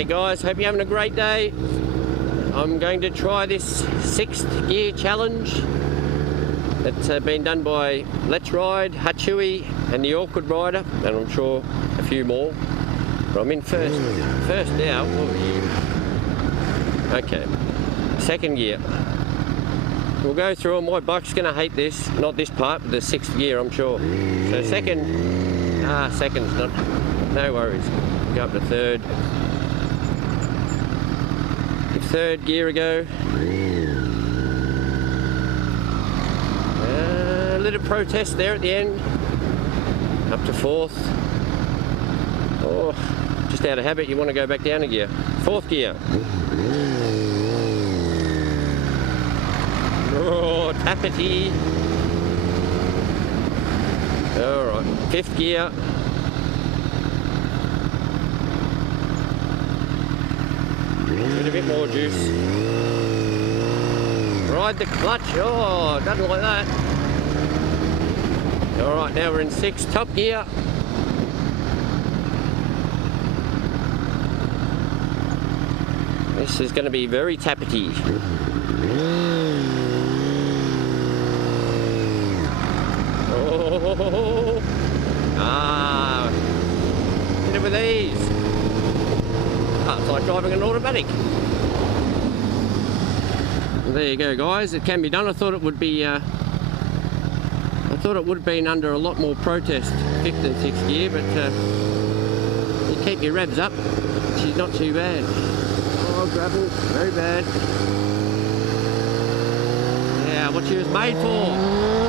G'day guys, hope you're having a great day. I'm going to try this 6th gear challenge that's been done by Let's Ride, Hatsui and the Awkward Rider, and I'm sure a few more. But I'm in first now. Okay, 2nd gear. We'll go through them. My bike's going to hate this, not this part, but the 6th gear I'm sure. So second's not, no worries. Go up to 3rd. Give 3rd gear a go. A little protest there at the end. Up to 4th. Oh, just out of habit, you want to go back down a gear. 4th gear. Oh, tappity. Alright, 5th gear. Get a bit more juice. Ride the clutch. Oh, doesn't like that. Alright, now we're in 6th, top gear. This is going to be very tappity. Oh, hit it with ease. It's like driving an automatic. There you go, guys. It can be done. I thought it would be. I thought it would have been under a lot more protest, 5th and 6th gear, but you keep your revs up. She's not too bad. Oh, gravel, very bad. Yeah, what she was made for.